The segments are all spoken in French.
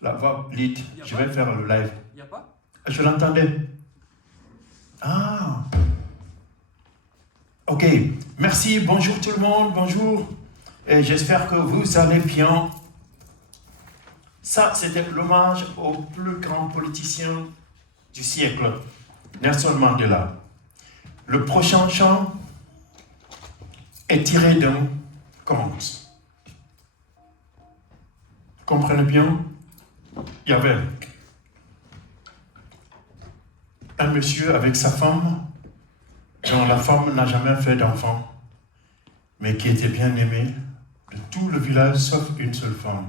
La voix lead. Je vais faire le live. Il n'y a pas? Je l'entendais. Ah. Ok, merci, bonjour tout le monde, bonjour. Et j'espère que vous allez bien. Ça, c'était l'hommage au plus grand politicien du siècle, Nelson Mandela. Le prochain chant est tiré d'un conte. Comprenez bien, il y avait un monsieur avec sa femme, dont la femme n'a jamais fait d'enfant, mais qui était bien aimée de tout le village sauf une seule femme.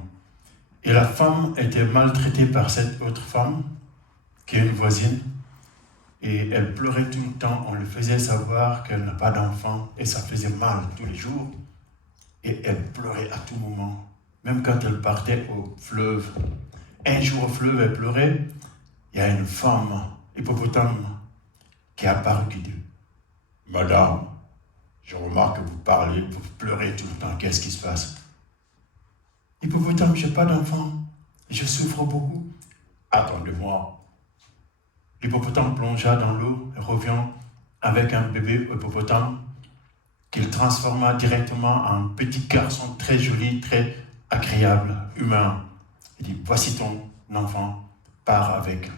Et la femme était maltraitée par cette autre femme, qui est une voisine, et elle pleurait tout le temps. On lui faisait savoir qu'elle n'a pas d'enfant, et ça faisait mal tous les jours. Et elle pleurait à tout moment, même quand elle partait au fleuve. Un jour au fleuve, elle pleurait. Il y a une femme hippopotame qui est apparue qui dit « Madame, je remarque que vous parlez, vous pleurez tout le temps, qu'est-ce qui se passe ?» Hippopotame, je n'ai pas d'enfant, je souffre beaucoup. Attendez-moi. L'hippopotame plongea dans l'eau et revient avec un bébé hippopotame qu'il transforma directement en petit garçon très joli, très agréable, humain. Il dit, voici ton enfant, pars avec.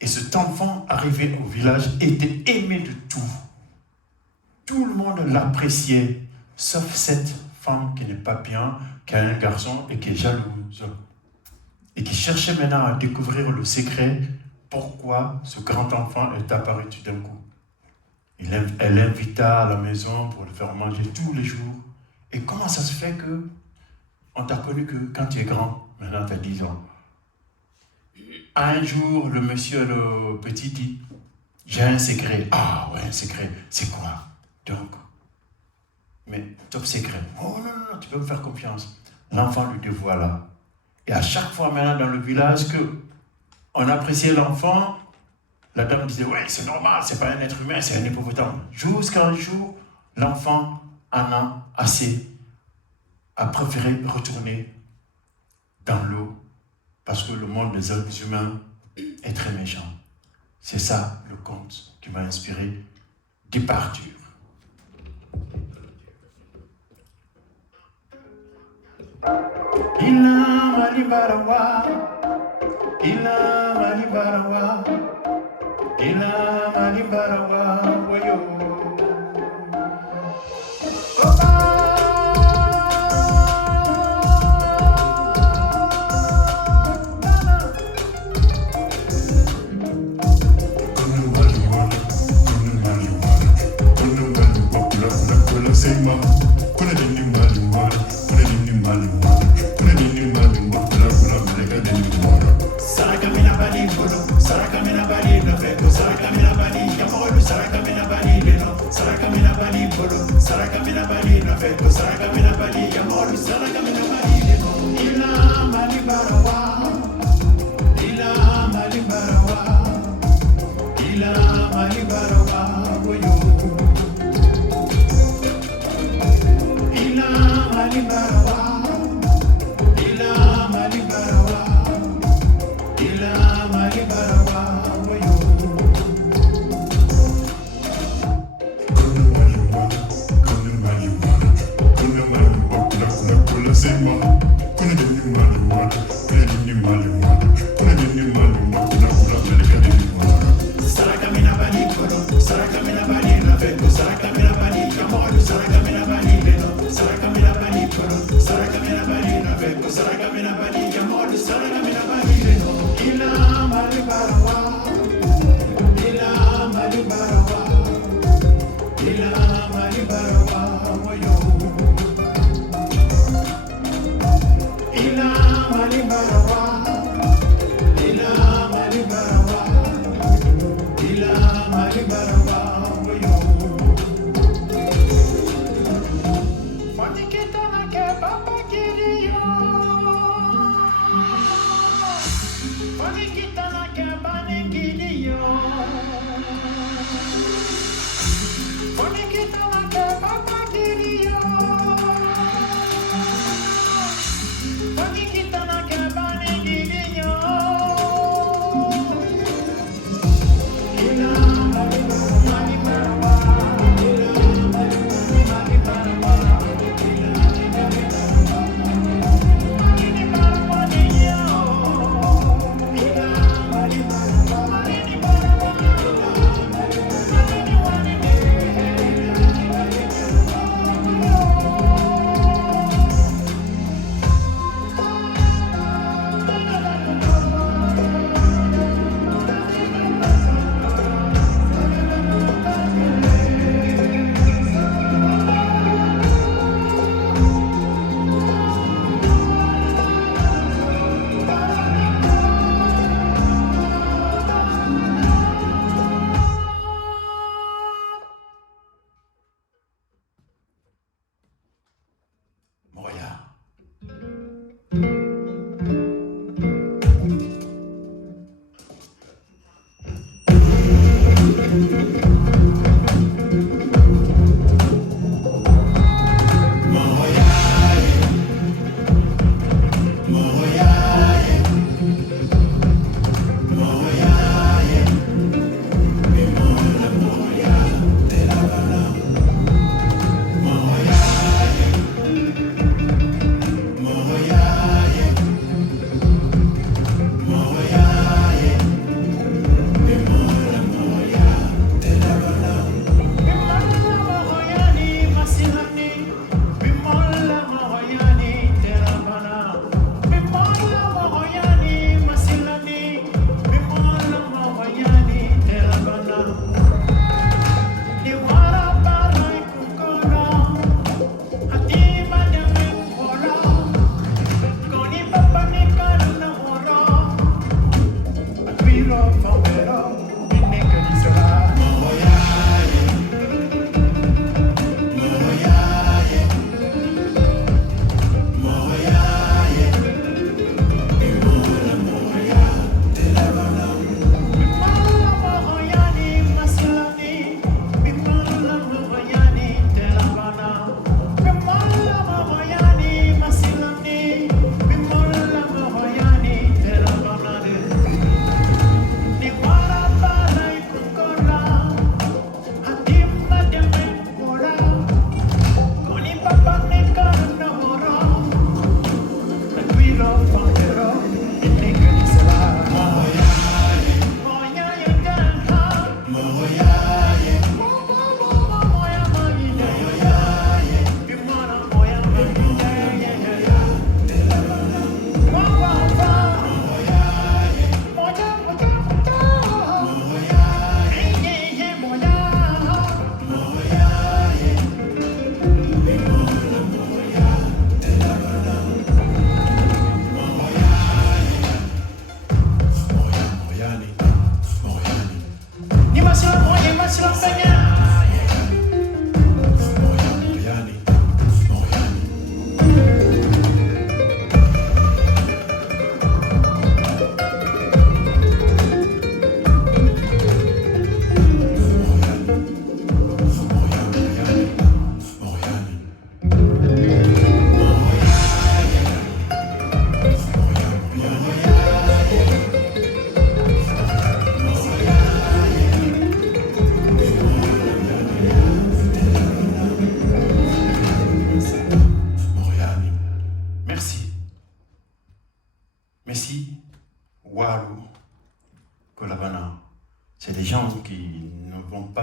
Et cet enfant arrivé au village était aimé de tout. Tout le monde l'appréciait, sauf cette femme qui n'est pas bien, qui a un garçon et qui est jalouse. Et qui cherchait maintenant à découvrir le secret, pourquoi ce grand enfant est apparu tout d'un coup. Elle l'invita à la maison pour le faire manger tous les jours. Et comment ça se fait que on t'a connu que quand tu es grand, maintenant tu as 10 ans. Un jour, le monsieur, le petit dit, j'ai un secret. Ah ouais, un secret, c'est quoi? Donc, mais top secret. Oh non, non, non, tu peux me faire confiance. L'enfant lui dévoila. Et à chaque fois maintenant dans le village que on appréciait l'enfant, la dame disait, ouais, c'est normal, c'est pas un être humain, c'est un hippopotame. Jusqu'à un jour, l'enfant en a assez, a préféré retourner dans l'eau parce que le monde des hommes humains est très méchant. C'est ça le conte qui m'a inspiré Départure. Ila malibarawa, ila malibarawa, ila malibarawa, wayo.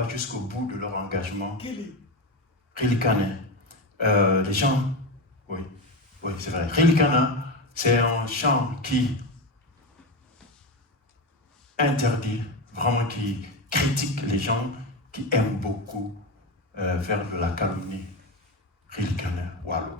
Jusqu'au bout de leur engagement. Rilikane. Les gens, oui, c'est vrai. Rilikana, c'est un chant qui interdit, vraiment qui critique les gens qui aiment beaucoup faire de la calomnie. Rilikane, Wallo.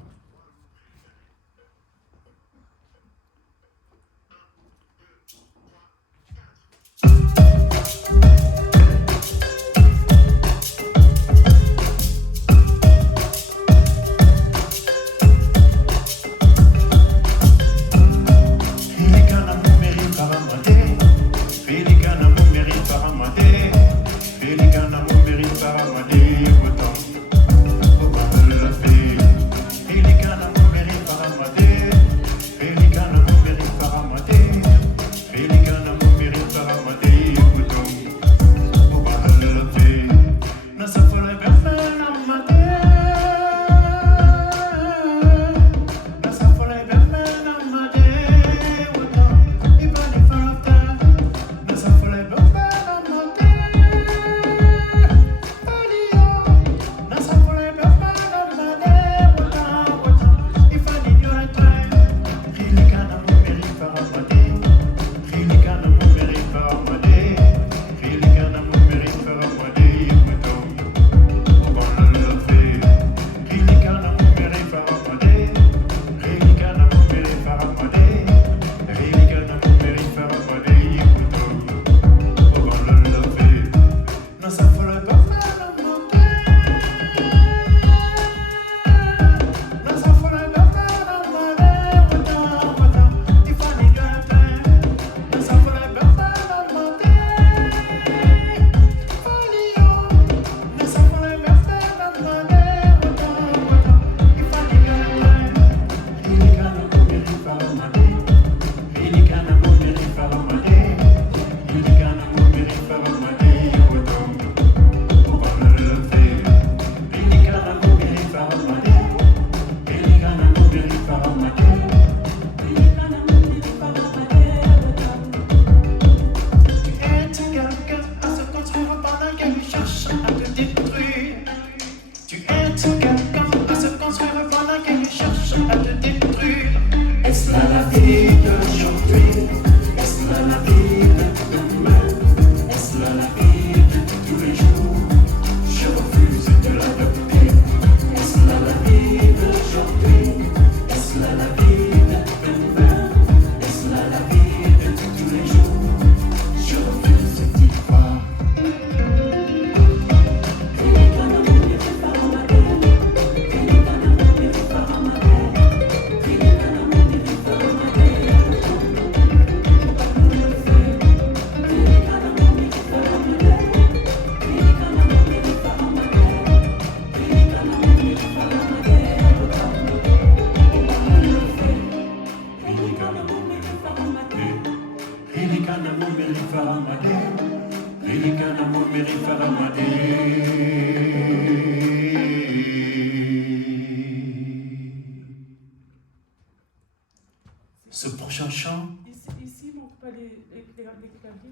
Ce prochain chant,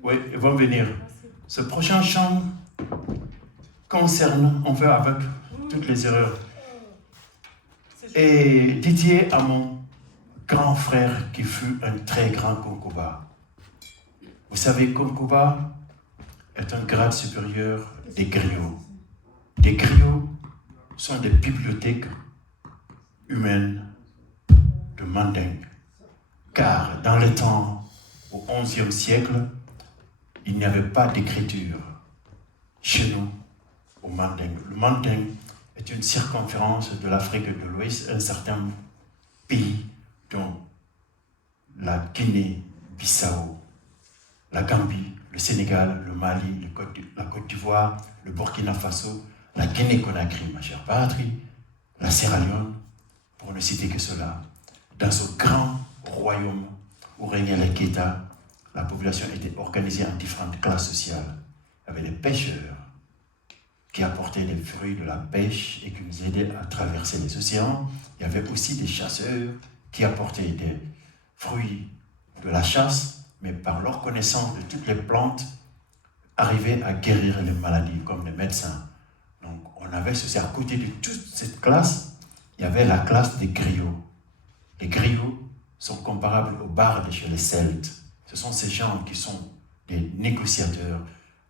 oui, ils vont venir. Ce prochain chant concerne, on fait avec toutes les erreurs. Et dédié à mon grand frère qui fut un très grand Konkoba. Vous savez, Konkoba est un grade supérieur des griots. Les griots sont des bibliothèques humaines de Mandingue. Car dans le temps, au XIe siècle, il n'y avait pas d'écriture. chez nous, au Manding. Le Manding est une circonférence de l'Afrique de l'Ouest, un certain pays dont la Guinée-Bissau, la Gambie, le Sénégal, le Mali, la Côte d'Ivoire, le Burkina Faso, la Guinée-Conakry, ma chère patrie, la Sierra Leone, pour ne citer que cela. Dans ce grand royaume où régnait les Keita, la population était organisée en différentes classes sociales. Il y avait des pêcheurs qui apportaient des fruits de la pêche et qui nous aidaient à traverser les océans. Il y avait aussi des chasseurs qui apportaient des fruits de la chasse, mais par leur connaissance de toutes les plantes, arrivaient à guérir les maladies comme les médecins. Donc on avait ceci à côté de toute cette classe, il y avait la classe des griots. Les griots sont comparables aux bardes chez les Celtes. Ce sont ces gens qui sont des négociateurs,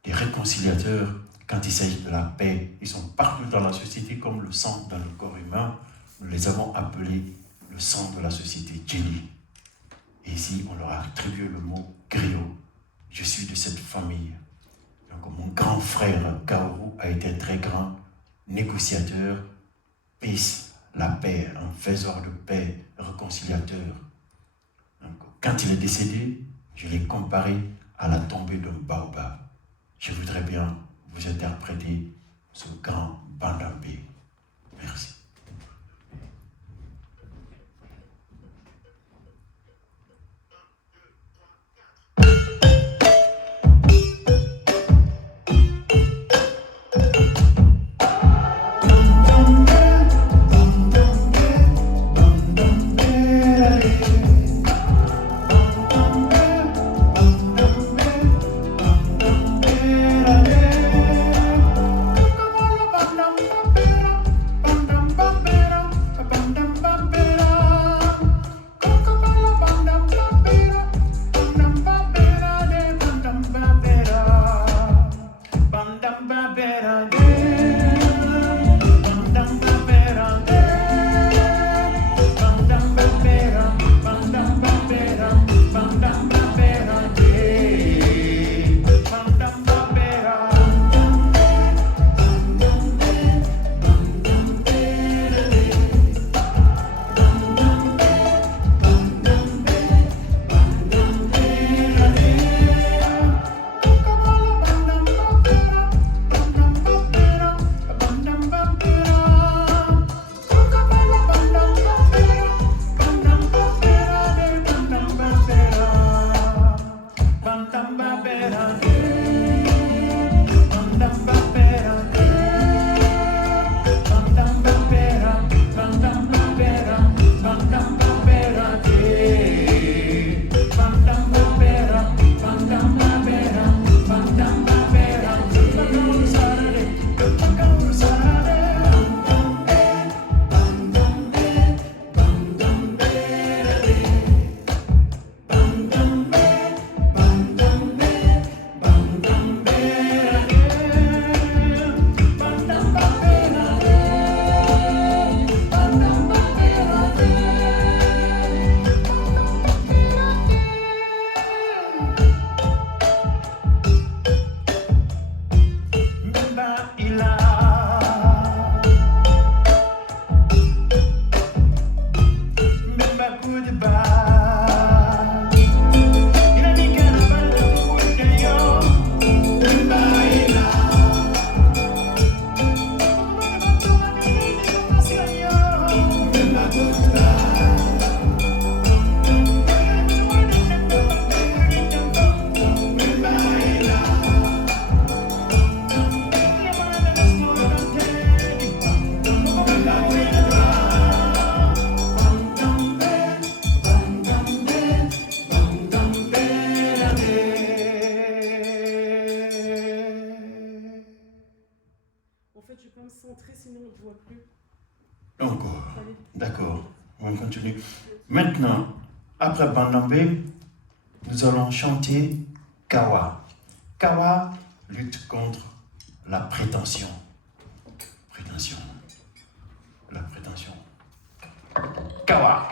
des réconciliateurs quand il s'agit de la paix. Ils sont partout dans la société comme le sang dans le corps humain. Nous les avons appelés le sang de la société, Djeli. Et ici, on leur a attribué le mot griot. Je suis de cette famille. Donc mon grand frère Kaoru a été un très grand négociateur, peace, la paix, un faiseur de paix, réconciliateur. Donc, quand il est décédé, je l'ai comparé à la tombée d'un baobab. Je voudrais bien vous interpréter ce grand Bandambé. Merci. Donc, d'accord, on continue. Maintenant, après Bandambé, nous allons chanter Kawa. Kawa lutte contre la prétention. Prétention. La prétention. Kawa.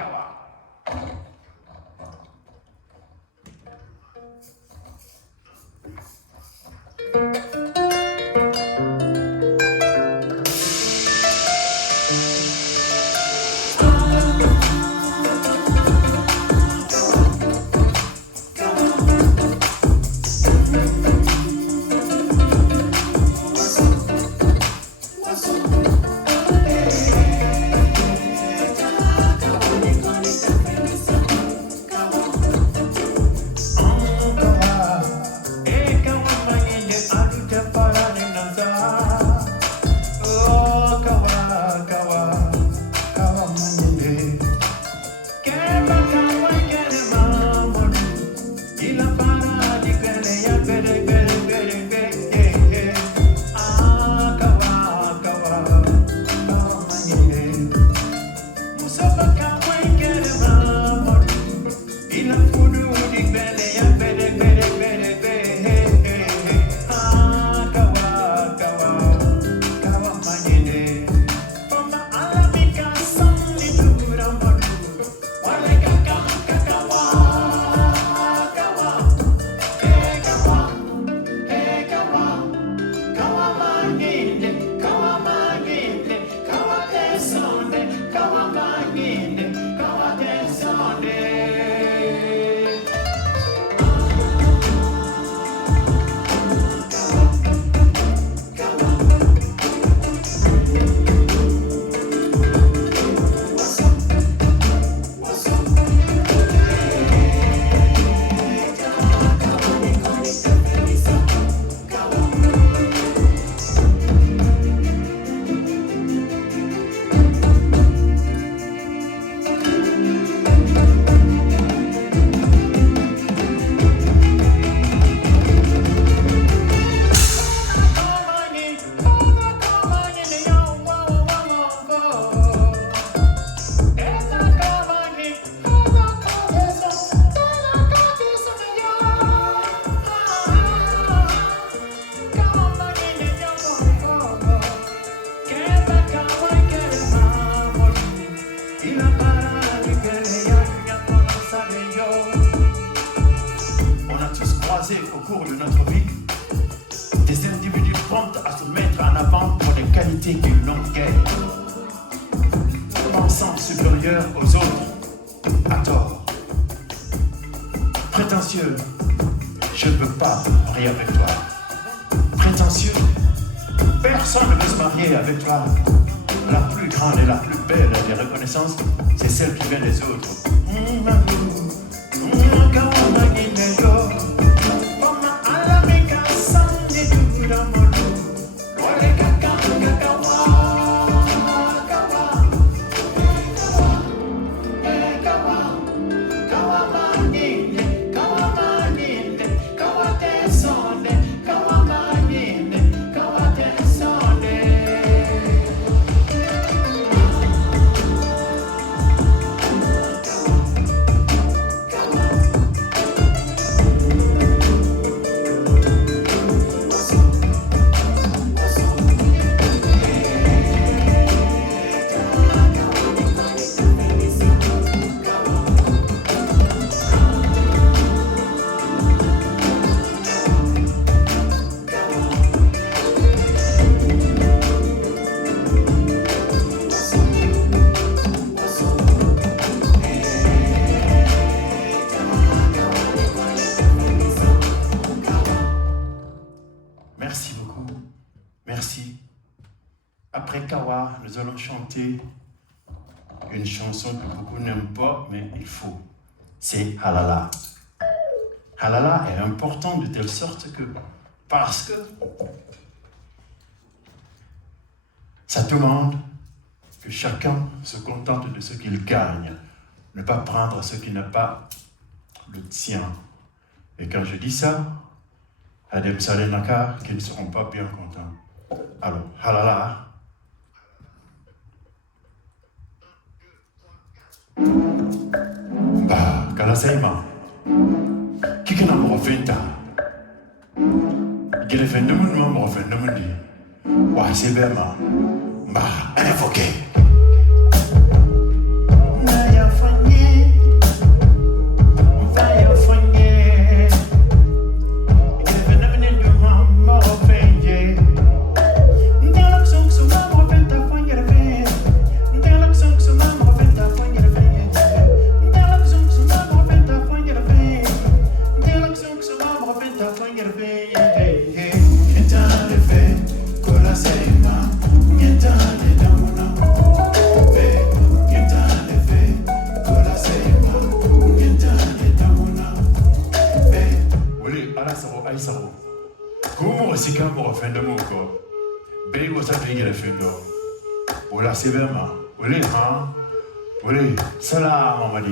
pensée qu'ils n'ont guère, pensant supérieur aux autres, à tort. Prétentieux, je ne veux pas marier avec toi. Prétentieux, personne ne veut se marier avec toi. La plus grande et la plus belle des reconnaissances, c'est celle qui vient des autres. Merci beaucoup. Merci. Après Kawa, nous allons chanter une chanson que beaucoup n'aiment pas, mais il faut. C'est Halala. Halala est important de telle sorte que, parce que ça demande que chacun se contente de ce qu'il gagne, ne pas prendre ce qui n'est pas le tien. Et quand je dis ça, il y a des Msalenaka qui ne seront pas bien contents. Alors, Halala. Bah, Kalasaima. Qui n'a pas fait ça? Il a fait de mon nom, fait de mon dit. Ouais, c'est bien, bah, invoqué. Comment est-ce qu'on peut faire de mon corps? Ben, vous savez qu'il a fait d'or. Voilà, c'est vraiment. Voilà, hein? Voilà, salam, on va dire.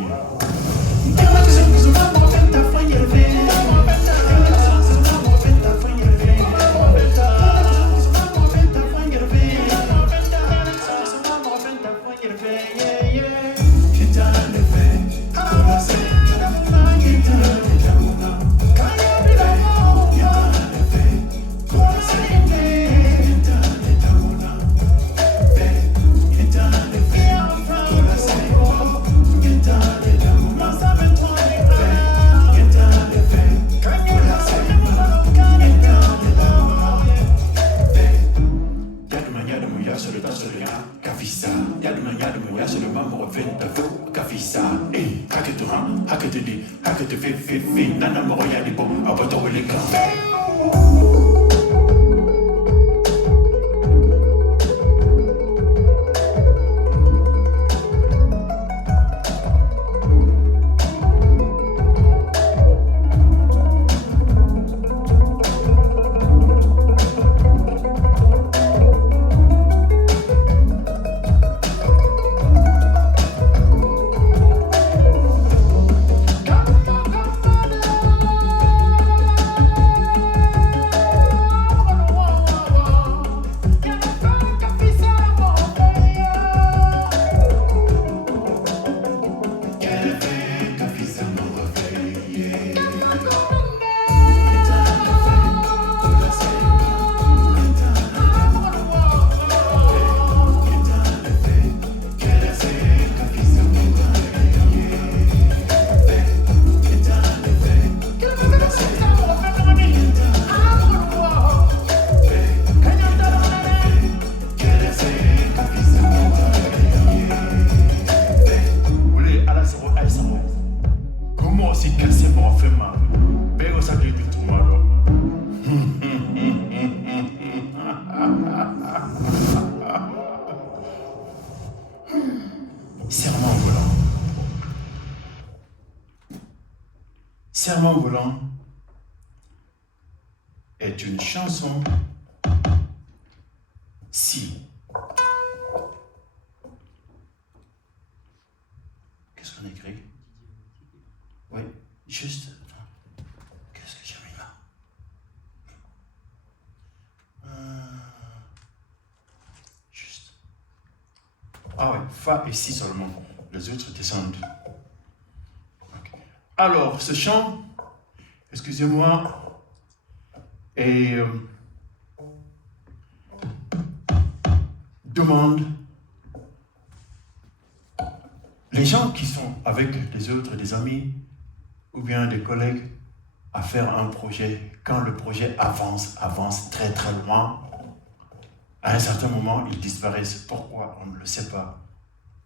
Serment volant est une chanson si. Qu'est-ce qu'on écrit? Oui, juste. Qu'est-ce que j'ai mis là? Juste. Ah ouais, Fa et Si seulement. Les autres descendent. Okay. Alors, ce chant, excusez-moi, est demande les gens qui sont avec des autres, des amis ou bien des collègues à faire un projet. Quand le projet avance très très loin, à un certain moment, ils disparaissent. Pourquoi? On ne le sait pas.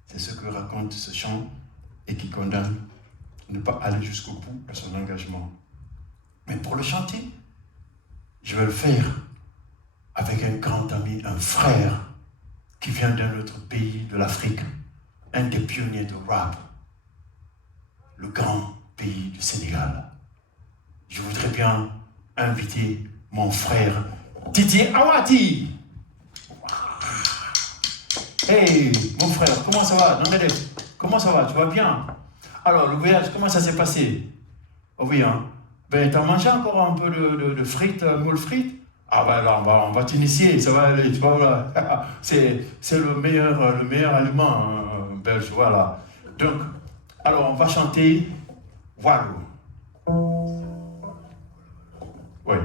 C'est ce que raconte ce chant et qui condamne ne pas aller jusqu'au bout de son engagement. Mais pour le chanter, je vais le faire avec un grand ami, un frère qui vient d'un autre pays de l'Afrique, un des pionniers de rap, le grand pays du Sénégal. Je voudrais bien inviter mon frère Didier Awadi. Hey, mon frère, comment ça va? Comment ça va? Tu vas bien? Alors, le voyage, comment ça s'est passé? Oh oui, hein? Ben, t'as mangé encore un peu de frites, moules frites? Ah ben là, on va t'initier, ça va aller, tu vois, voilà. C'est le meilleur aliment belge, voilà. Donc, alors on va chanter Walou. Oui.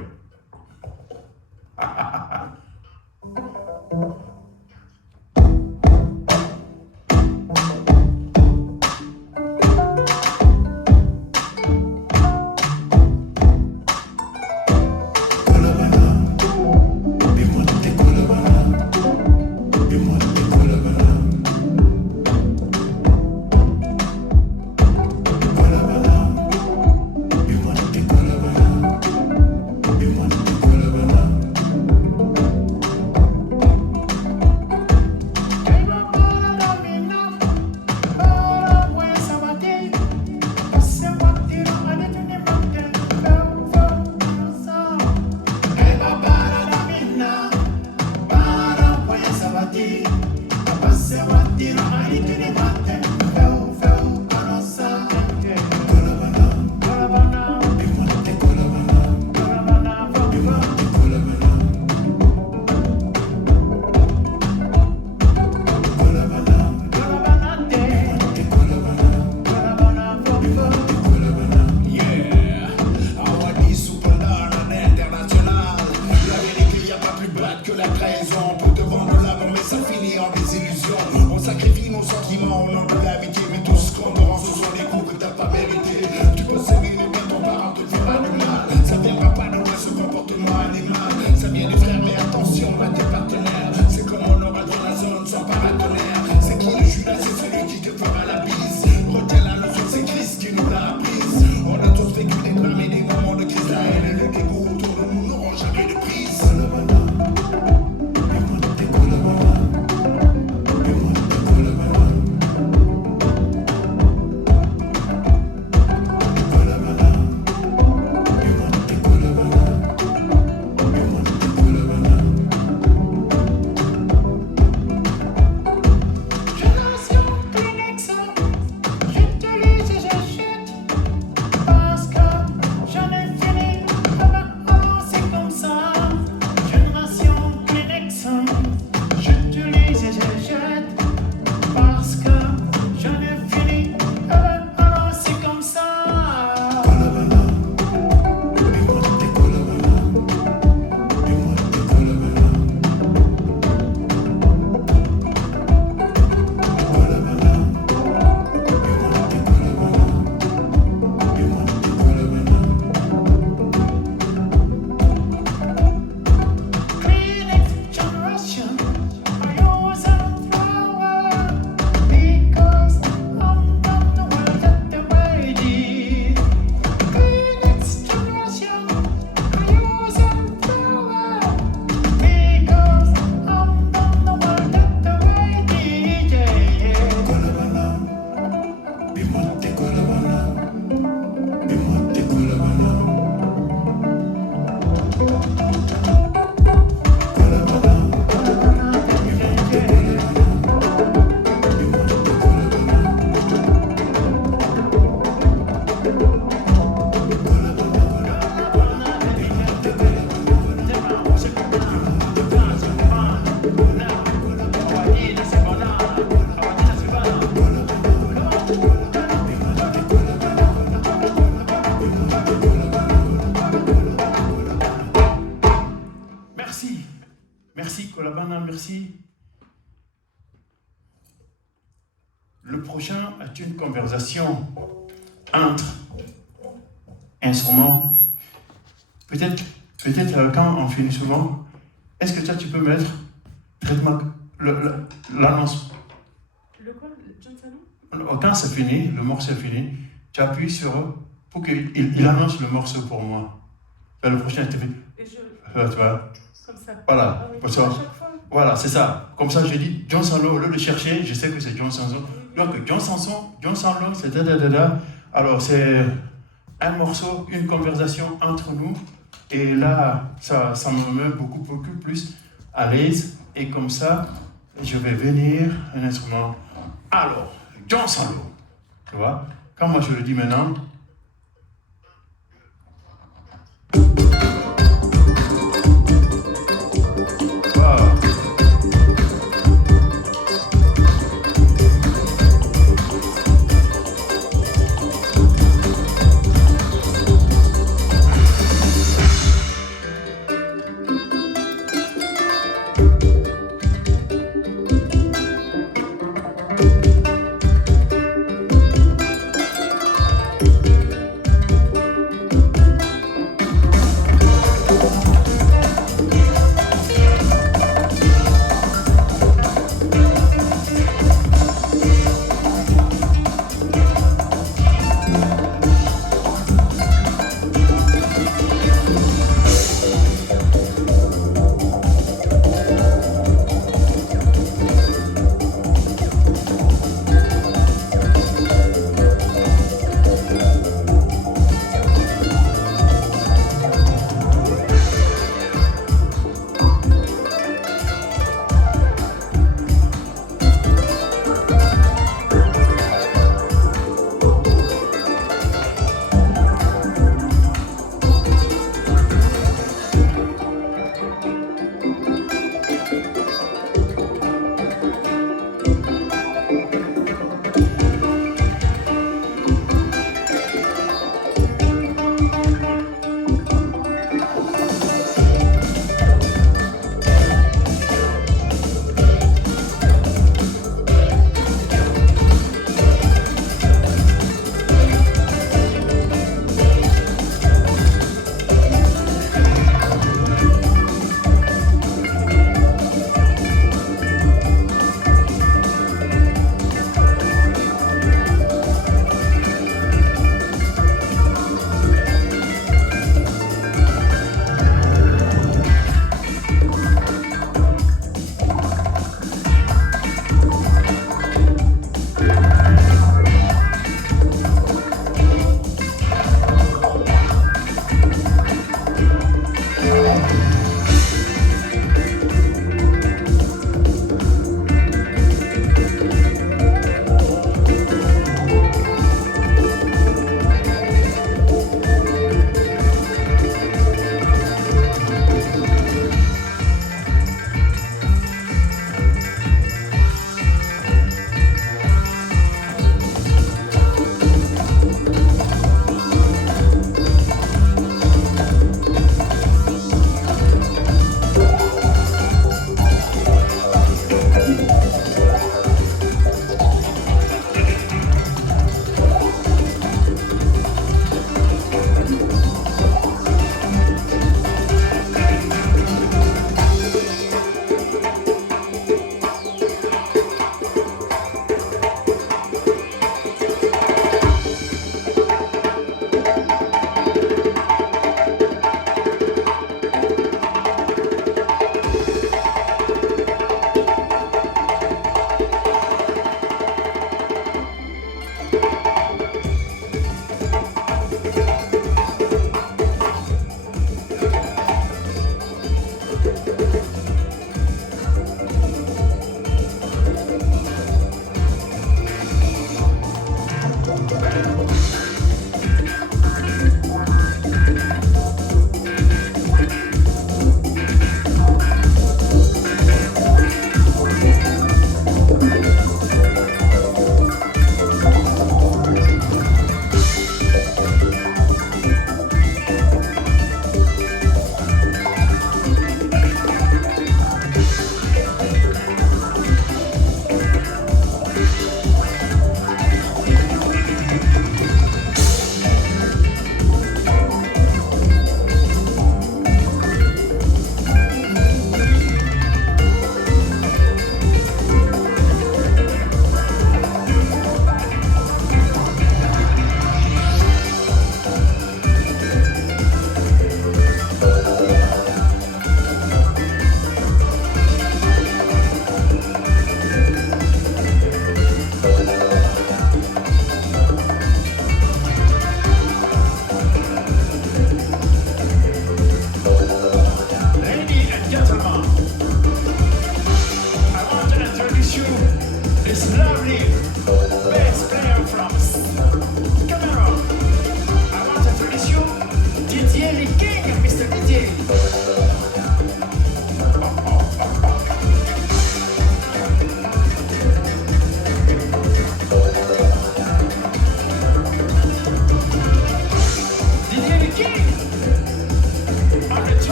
Merci Kolabana, merci. Le prochain est une conversation entre instruments. Peut-être quand on finit souvent, est-ce que toi tu peux mettre l'annonce? Le quoi? John Sano? Quand c'est fini, le morceau est fini, tu appuies sur pour qu'il annonce le morceau pour moi. Le prochain est fini. Et je... tu vois? Comme ça. Voilà. Ah oui, pour ça. à chaque fois. Voilà, c'est ça. Comme ça, je dis John Sanlo, au lieu de chercher, je sais que c'est John Sanson. Donc, John Sanlo, c'est da. Alors, c'est un morceau, une conversation entre nous. Et là, ça me met beaucoup plus à l'aise. Et comme ça, je vais venir un instrument. Alors, John Sanlo. Tu vois? Quand moi je le dis maintenant,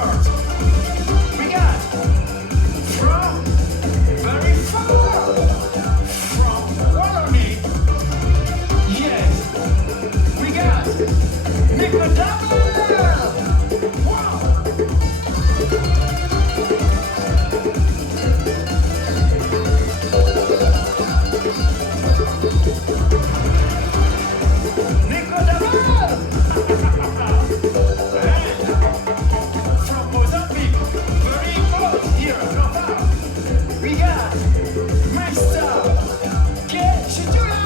world. We got from very far, from Wallonie. Yes, we got Nico Double. Wow. Nico Double. From Mozambique, very close here, not far. We got Meister Keshitula.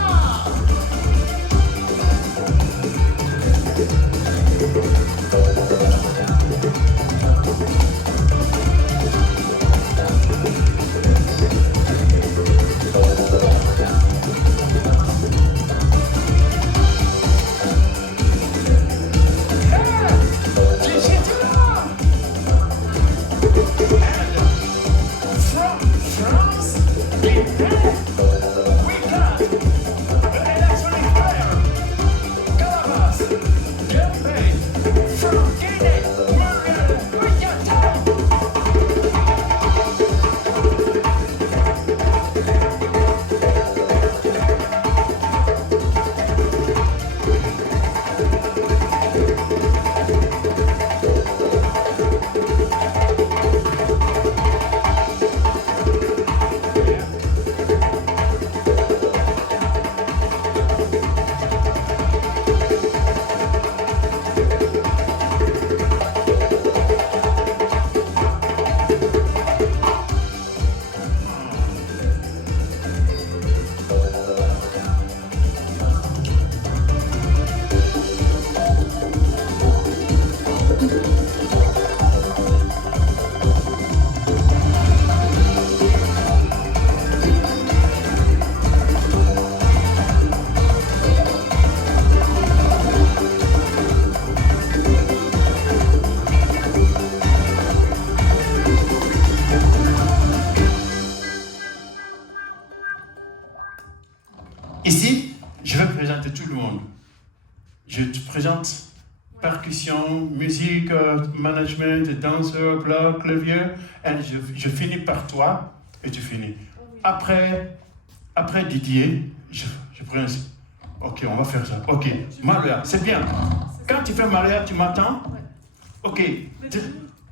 Ici, je vais présenter tout le monde. Je te présente percussion, musique, management, danseur, clavier, et je finis par toi et tu finis. Après Didier, je prends. Ok, on va faire ça. Ok, Maria, c'est bien. Quand tu fais Maria, tu m'attends? Ok.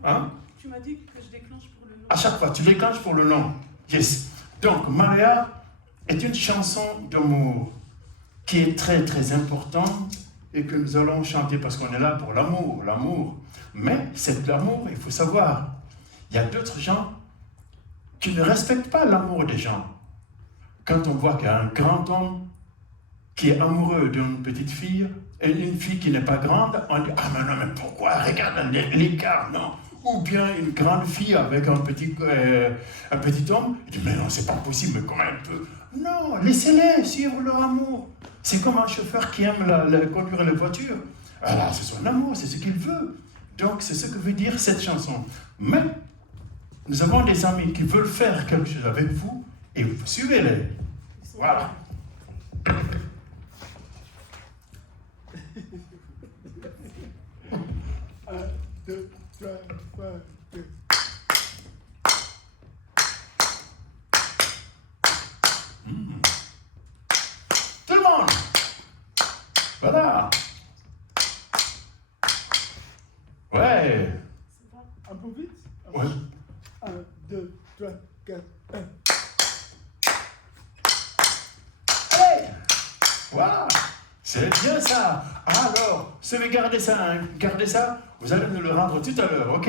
Hein? Tu m'as dit que je déclenche pour le nom. À chaque fois, tu déclenches pour le nom. Yes. Donc, Maria est une chanson d'amour qui est très très importante et que nous allons chanter parce qu'on est là pour l'amour. Mais cet amour, il faut savoir, il y a d'autres gens qui ne respectent pas l'amour des gens. Quand on voit qu'il y a un grand homme qui est amoureux d'une petite fille et une fille qui n'est pas grande, on dit « Ah mais non, mais pourquoi? Regarde l'écart, non ?» Ou bien une grande fille avec un petit homme, il dit « Mais non, c'est pas possible, mais comment elle peut ?» Non, laissez-les suivre leur amour. C'est comme un chauffeur qui aime conduire les voitures. Alors, c'est son amour, c'est ce qu'il veut. Donc, c'est ce que veut dire cette chanson. Mais, nous avons des amis qui veulent faire quelque chose avec vous, et vous suivez-les. Voilà. 1, 2, 3, 4, 2. Tout le monde. Voilà. Ouais. Un peu vite. Ouais. 1, 2, 3, 4, 1. Allez. Voilà. C'est bien ça. Alors, sauvegardez ça, hein. Gardez ça. Vous allez nous le rendre tout à l'heure, ok?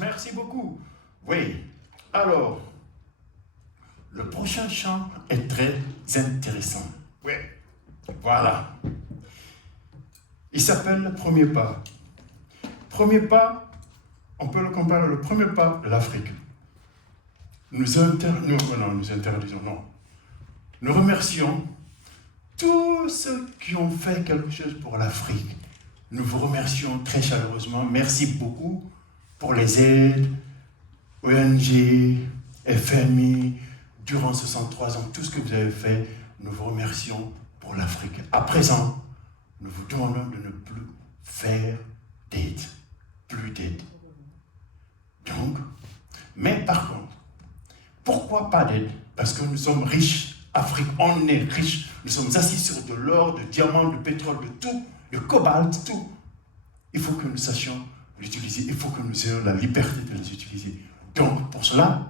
Merci beaucoup. Oui. Alors, le prochain chant est très intéressant. Oui. Voilà. Il s'appelle le premier pas. Premier pas, on peut le comparer au premier pas de l'Afrique. Nous remercions tous ceux qui ont fait quelque chose pour l'Afrique. Nous vous remercions très chaleureusement. Merci beaucoup pour les aides, ONG, FMI, durant ces 103 ans, tout ce que vous avez fait. Nous vous remercions pour l'Afrique. À présent, nous vous demandons de ne plus faire d'aide. Plus d'aide. Donc, mais par contre, pourquoi pas d'aide? Parce que nous sommes riches. Afrique, on est riche. Nous sommes assis sur de l'or, de diamants, de pétrole, de tout, de cobalt, tout. Il faut que nous sachions l'utiliser. Il faut que nous ayons la liberté de les utiliser. Donc, pour cela,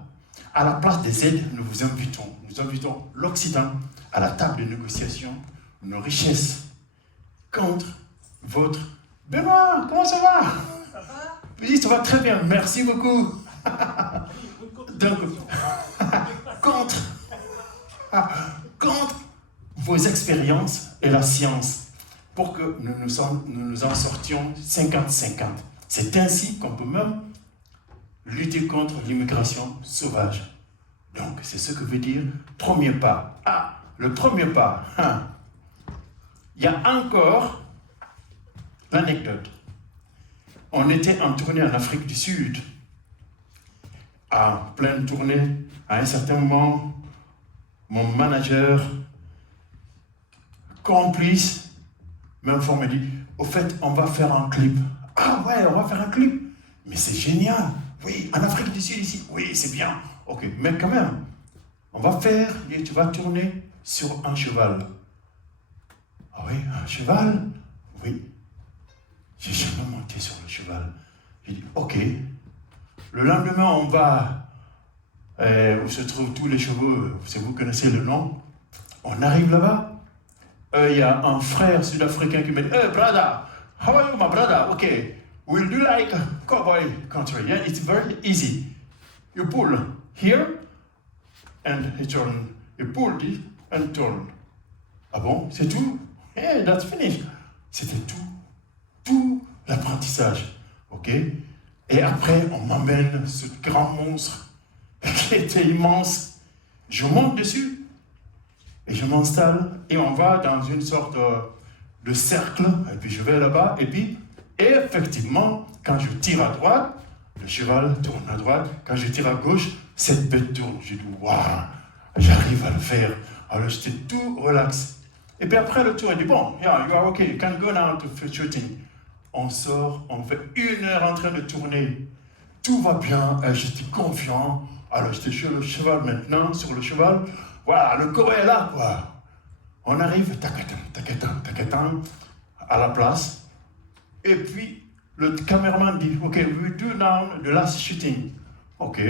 à la place des aides, nous invitons l'Occident à la table de négociation, nos richesses contre votre... Benoît, comment ça va? Ça va? Oui, ça va très bien, merci beaucoup. Donc, contre vos expériences et la science, pour que nous nous en sortions 50-50. C'est ainsi qu'on peut même lutter contre l'immigration sauvage. Donc, c'est ce que veut dire premier pas. Ah, le premier pas. Il y a encore l'anecdote. On était en tournée en Afrique du Sud, en pleine tournée. À un certain moment, mon manager, complice, m'informe et dit, au fait, on va faire un clip. Ah ouais, on va faire un clip. Mais c'est génial. Oui, en Afrique du Sud ici. Oui, c'est bien. Ok, mais quand même, on va faire, et tu vas tourner sur un cheval. Ah oui, un cheval? Oui. J'ai jamais monté sur le cheval. J'ai dit, ok. Le lendemain, on va, où se trouvent tous les chevaux, si vous connaissez le nom, on arrive là-bas. Il y a un frère sud-africain qui me dit, hey, brother, how are you, my brother? Okay, will you like cowboy country? Yeah, it's very easy. You pull here, and you turn. You pull this, and turn. Ah bon, c'est tout? Yeah, that's finished. C'était tout l'apprentissage, ok? Et après, on m'emmène ce grand monstre qui était immense. Je monte dessus. Et je m'installe et on va dans une sorte de cercle, et puis je vais là-bas, et puis Et effectivement, quand je tire à droite, le cheval tourne à droite. Quand je tire à gauche, cette bête tourne. J'ai dit, waouh, j'arrive à le faire. Alors j'étais tout relax. Et puis après le tour, il dit, bon, yeah, you are okay, you can go now to shooting. On sort, on fait 1 heure en train de tourner. Tout va bien, j'étais confiant. Alors j'étais sur le cheval maintenant, sur le cheval. Voilà, le corps est là, quoi. On arrive, tacatam, à la place. Et puis, le caméraman dit, OK, we do now the last shooting. OK.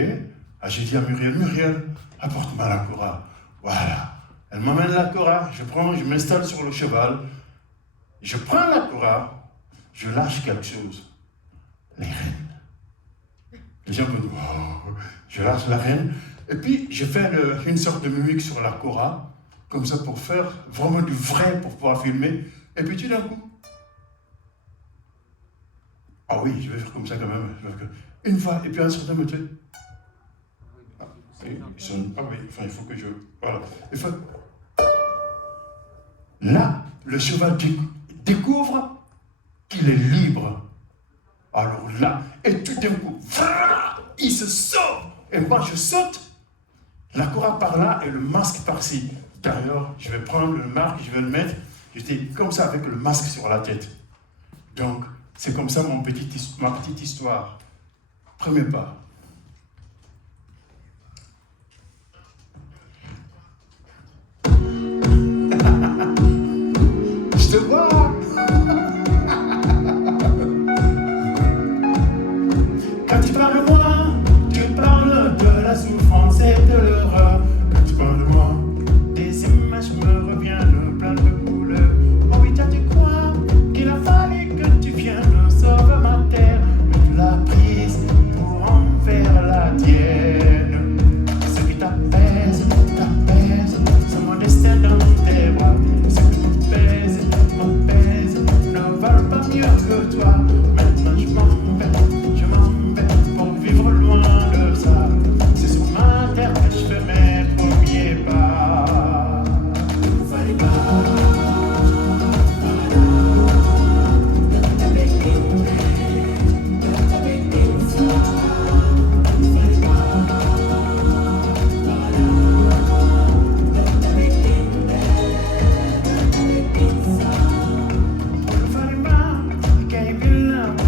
J'ai dit à Muriel, apporte-moi la Cora. Voilà. Elle m'amène la Cora, je m'installe sur le cheval. Je prends la Cora, je lâche quelque chose. Les rênes. Les gens me disent, wow. Je lâche la reine. Et puis, je fais une sorte de mimique sur la Cora, comme ça pour faire vraiment du vrai, pour pouvoir filmer. Et puis, tout d'un coup, ah oui, je vais faire comme ça quand même. Une fois, et puis un certain moment, ah oui, enfin, il faut que je... Voilà. Là, le cheval découvre qu'il est libre. Alors là, et tout d'un coup, il se sauve. Et moi, je saute. La Cora par là et le masque par-ci. D'ailleurs, je vais prendre le masque, je vais le mettre. J'étais comme ça avec le masque sur la tête. Donc, c'est comme ça ma petite histoire. Premier pas. Je te vois. Quand tu parles de moi, tu parles de la souffrance et de l'horreur. Quand tu parles de moi, des images me reviennent plein de couleurs. Oh oui, t'as dit quoi? Qu'il a fallu que tu viennes sauver ma terre. Mais tu l'as prise pour en faire la tienne. Ce qui t'apaise, c'est mon destin dans tes bras. Ce qui m'apaise, ne valent pas mieux que toi. Maintenant je m'en vais pour vivre loin de ça. C'est sur ma terre que je fais mes premiers pas. Fallait pas. Gave you love.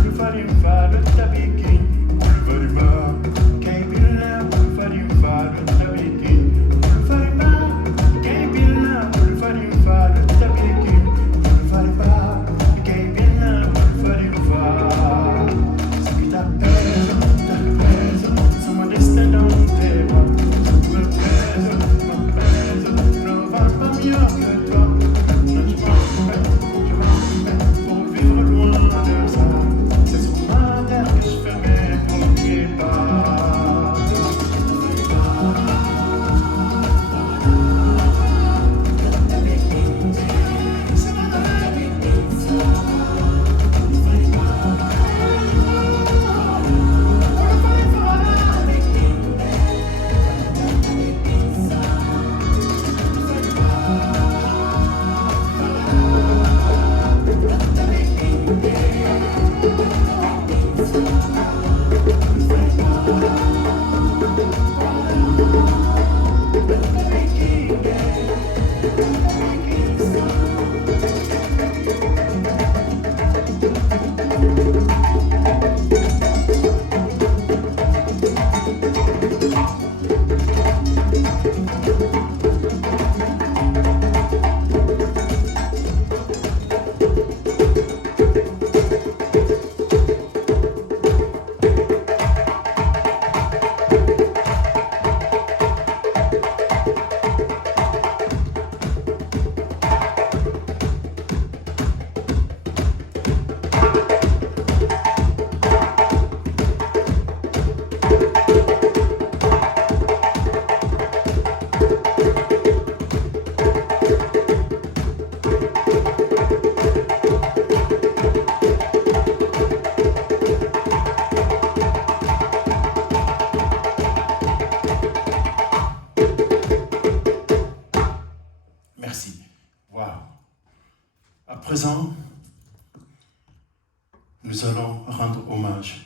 nous allons rendre hommage,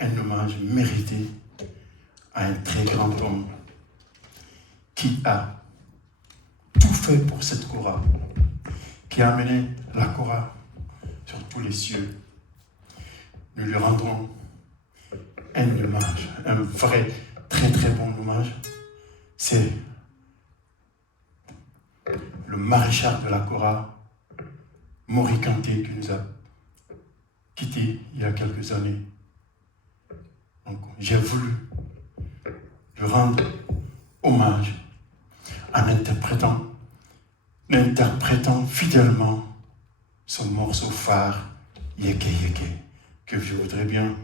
un hommage mérité à un très grand homme qui a tout fait pour cette Kora, qui a amené la Kora sur tous les cieux. Nous lui rendrons un hommage, un vrai, très très bon hommage. C'est le maréchal de la Kora, Mori Kanté, qui nous a quittés il y a quelques années. Donc, j'ai voulu lui rendre hommage en interprétant fidèlement son morceau phare, Yeke Yeke, que je voudrais bien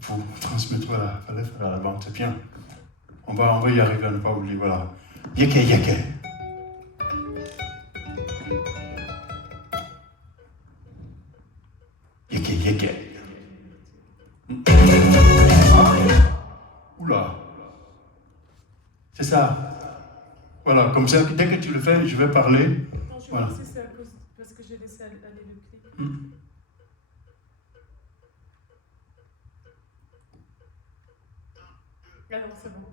vous transmettre. Voilà, il fallait faire à la vente, c'est bien. On va y arriver à ne pas oublier, voilà. Yeke Yeke. Yeke Yeke. Oula. C'est ça. Voilà, comme ça, dès que tu le fais, je vais parler. Non, je Voilà. pense que c'est à cause parce que j'ai laissé aller le clip. Ah non, c'est bon.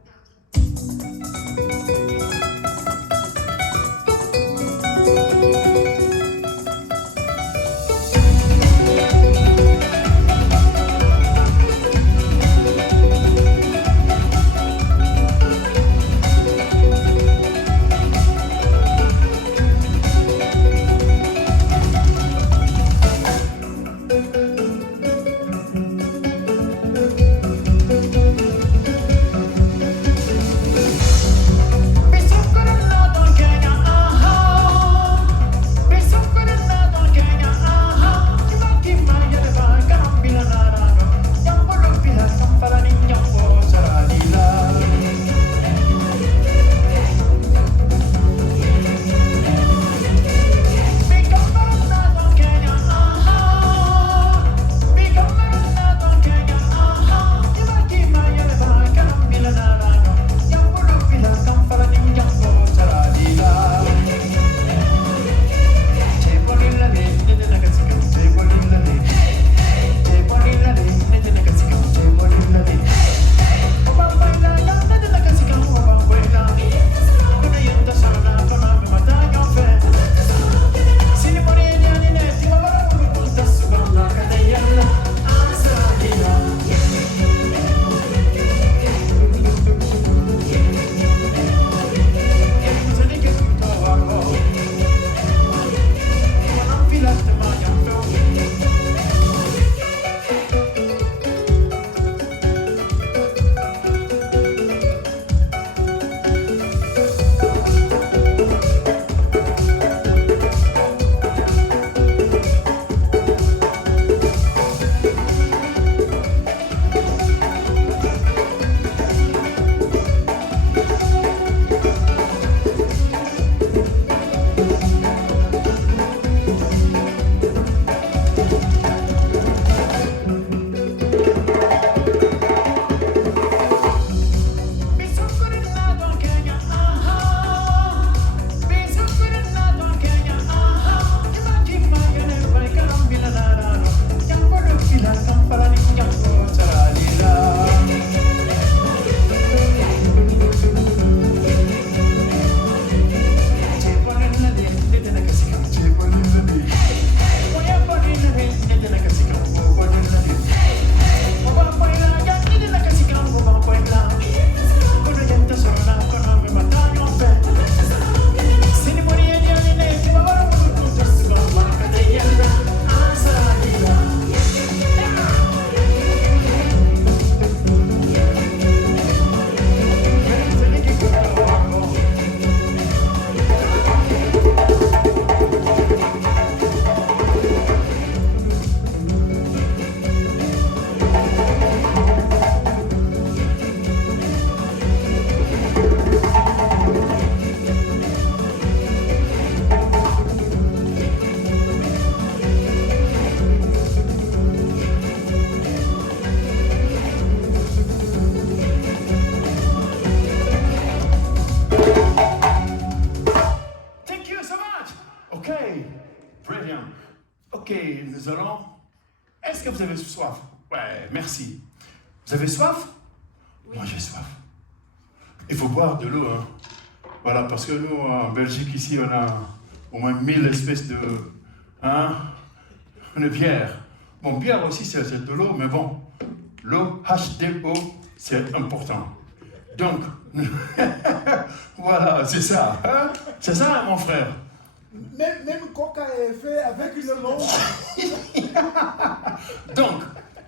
Est-ce que vous avez soif? Ouais, merci. Vous avez soif? Oui. Moi, j'ai soif. Il faut boire de l'eau, hein. Voilà, parce que nous, en Belgique, ici, on a au moins 1000 espèces de bière. Bon, bière aussi, c'est de l'eau, mais bon, l'eau, H2O, c'est important. Donc, voilà, c'est ça. Hein? C'est ça, mon frère. Même Coca est fait avec le nom. Donc,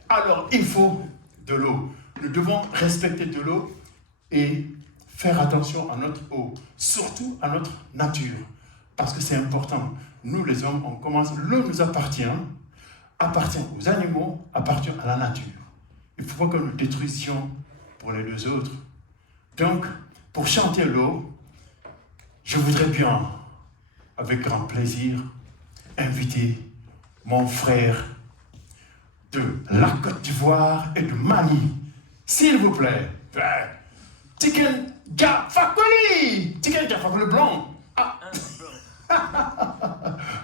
alors, il faut de l'eau. Nous devons respecter de l'eau et faire attention à notre eau, surtout à notre nature, parce que c'est important. Nous, les hommes, on commence, l'eau nous appartient aux animaux, appartient à la nature. Il ne faut pas que nous détruisions pour les deux autres. Donc, pour chanter l'eau, je voudrais bien, avec grand plaisir, inviter mon frère de la Côte d'Ivoire et de Mali. S'il vous plaît. Tiken Jah Fakoly. Tiken Jah Fakoly blanc. Ah.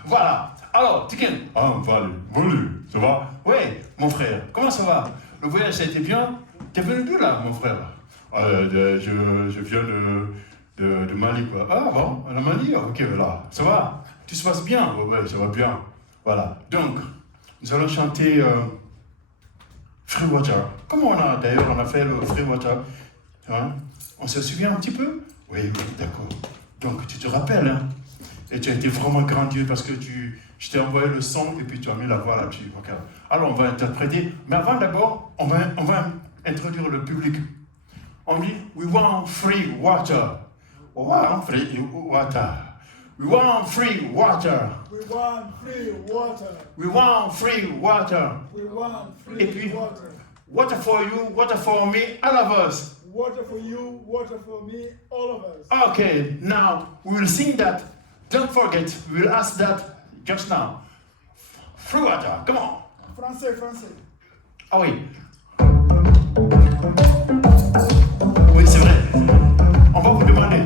Voilà. Alors, Tiken. Ah, Valu, ça va? Oui, mon frère. Comment ça va? Le voyage a été bien? T'es venu d'où là, mon frère? Je viens de Mali, quoi. Ah bon, la Mali? Ok, voilà. Ça va? Tout se passe bien? Ouais, ça va bien. Voilà. Donc, nous allons chanter Free Water. Comment on a fait le Free Water? Hein? On se souvient un petit peu? Oui, d'accord. Donc, tu te rappelles, hein? Et tu as été vraiment grandiose parce que je t'ai envoyé le son et puis tu as mis la voix là-dessus. Okay. Alors, on va interpréter. Mais avant, d'abord, on va introduire le public. On dit, we want free water. We want free water. We want free water. We want free water. We want free water. We want free Et puis, water. water for you, water for me, all of us. Water for you, water for me, all of us. Okay, now we will sing that. Don't forget, we will ask that just now. Free water, come on. Français. Ah oui. Oui, c'est vrai. On va vous demander.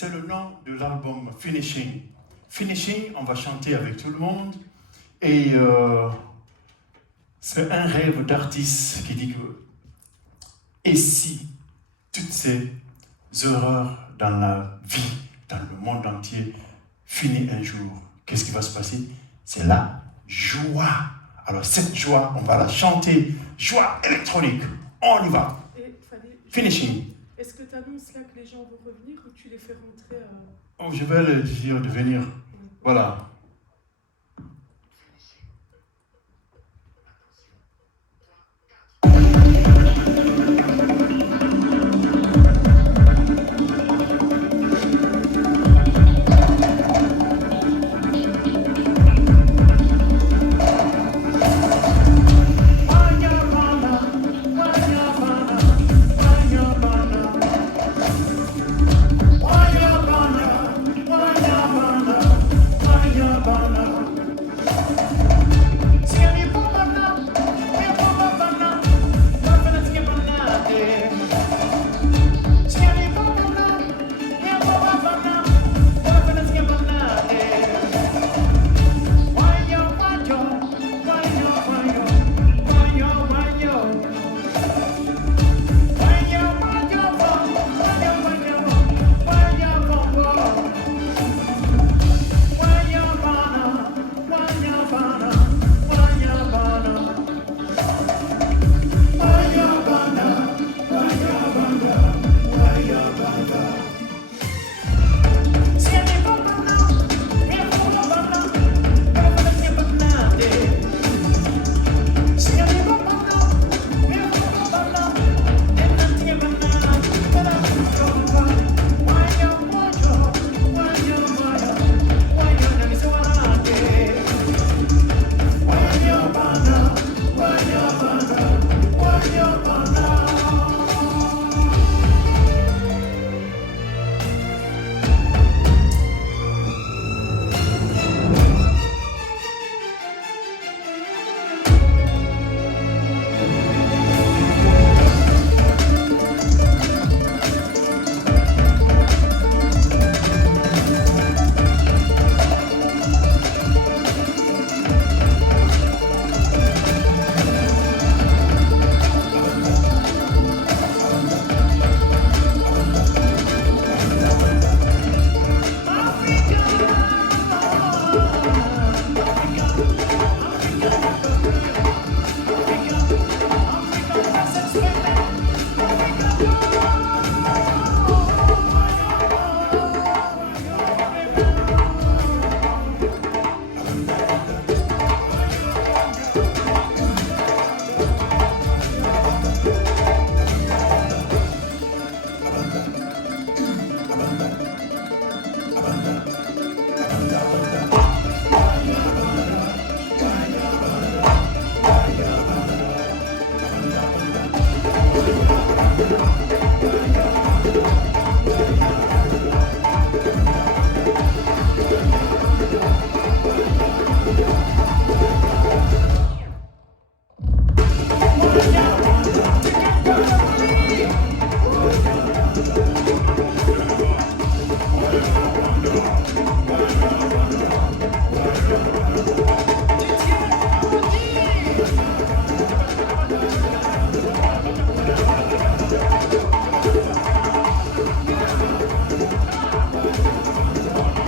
C'est le nom de l'album Finishing. Finishing, on va chanter avec tout le monde. Et c'est un rêve d'artiste qui dit que et si toutes ces horreurs dans la vie, dans le monde entier, finissent un jour, qu'est-ce qui va se passer? C'est la joie. Alors cette joie, on va la chanter. Joie électronique. On y va. Finishing. Est-ce que tu annonces là que les gens vont revenir ou tu les fais rentrer Oh, je vais leur dire de venir. Voilà.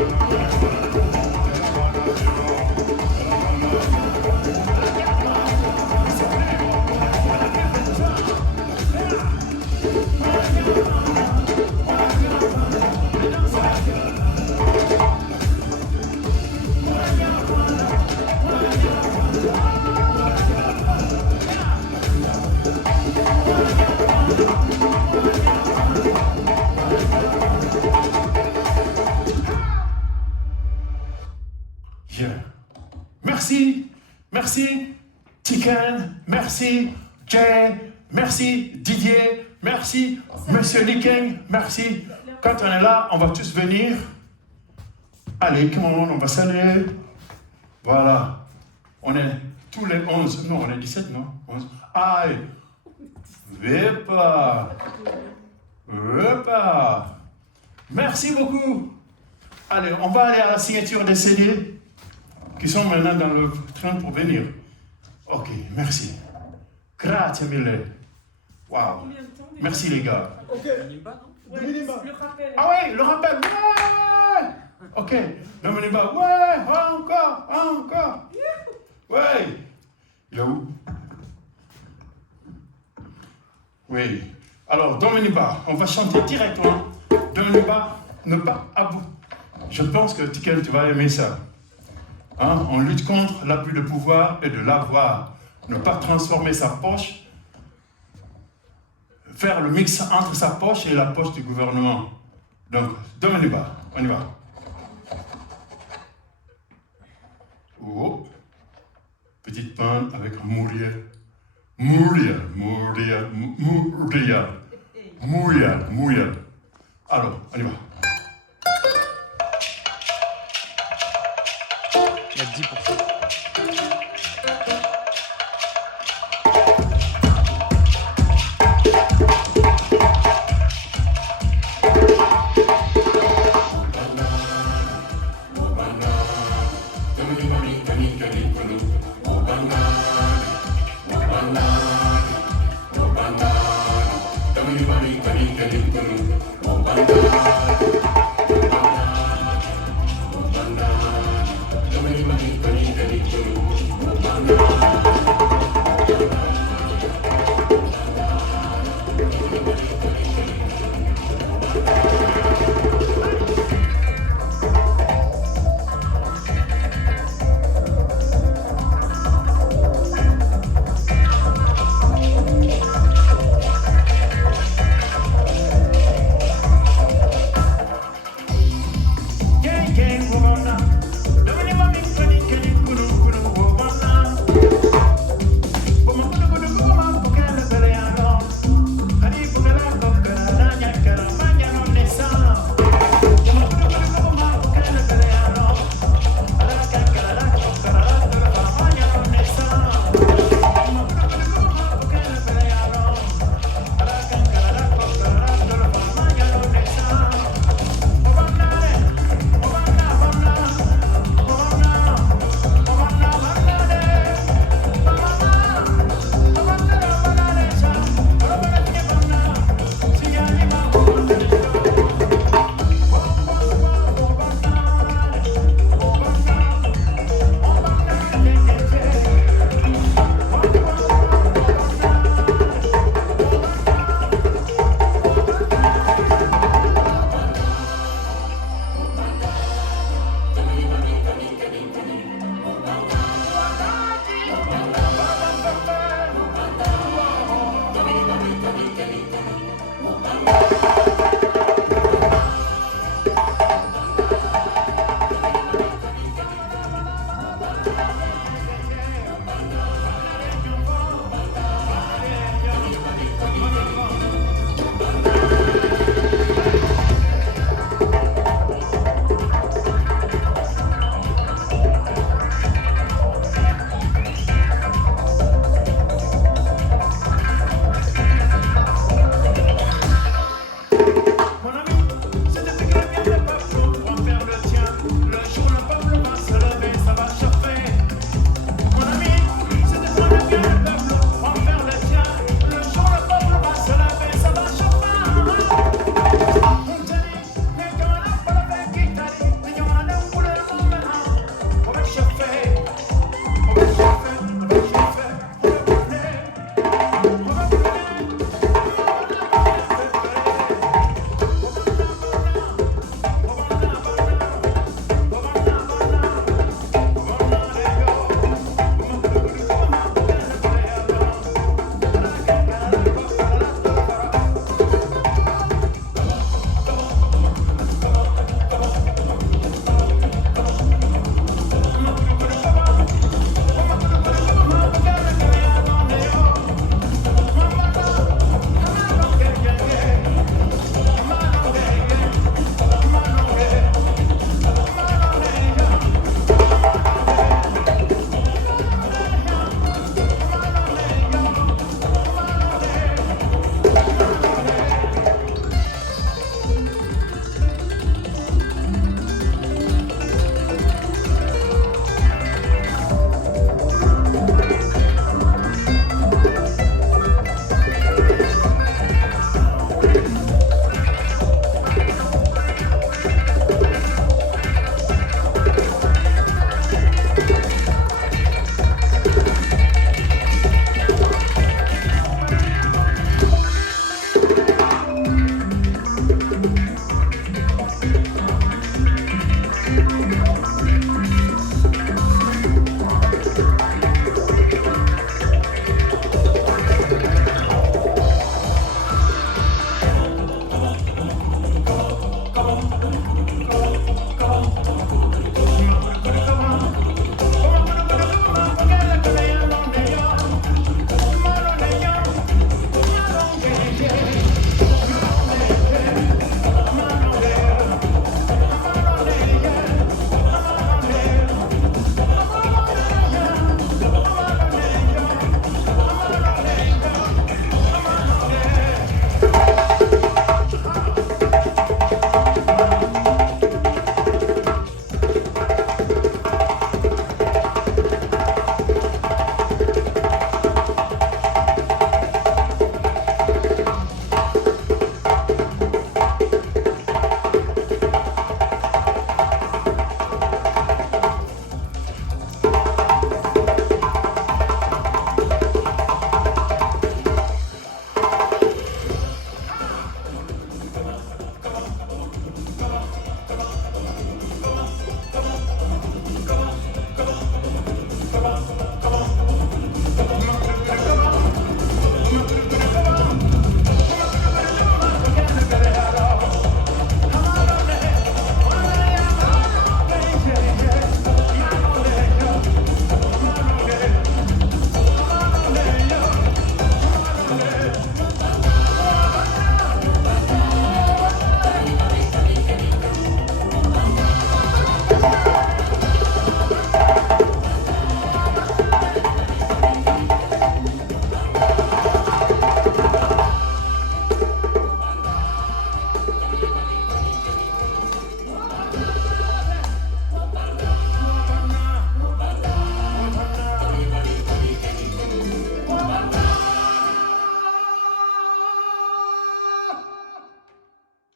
Yeah. Merci, merci Tiken, merci Jay, merci Didier, merci Monsieur Liking, merci. Quand on est là, on va tous venir. Allez, come on, on va saluer. Voilà. On est tous les 11. Non, on est 17, non 11. Aïe. Vepa. Vepa. Merci beaucoup. Allez, on va aller à la signature des CD qui sont maintenant dans le train pour venir. Ok, merci. Grazie mille. Wow. Combien de temps déjà? Merci les gars. Ok. Ouais, Minimum. le rappel. Ah ouais, le rappel. Ouais. Ok. Le Maniba. Ouais, encore, encore. Ouais. Il est où? Oui. Alors, Dominiba, on va chanter directement. Dominiba, ne pas à bout. Je pense que Tiken, tu vas aimer ça. Hein? On lutte contre l'abus de pouvoir et de l'avoir. Ne pas transformer sa poche, faire le mix entre sa poche et la poche du gouvernement. Donc, Dominiba, on y va. Oh. Petite panne avec Mouria. Mouria, Mouria, Mouria. Mouria, Mouria. Alors, on y va. Il y a 10%.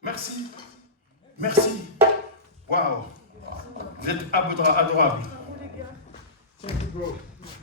Merci. Merci. Waouh. Vous êtes adorable. Bravo les gars. Thank you, bro.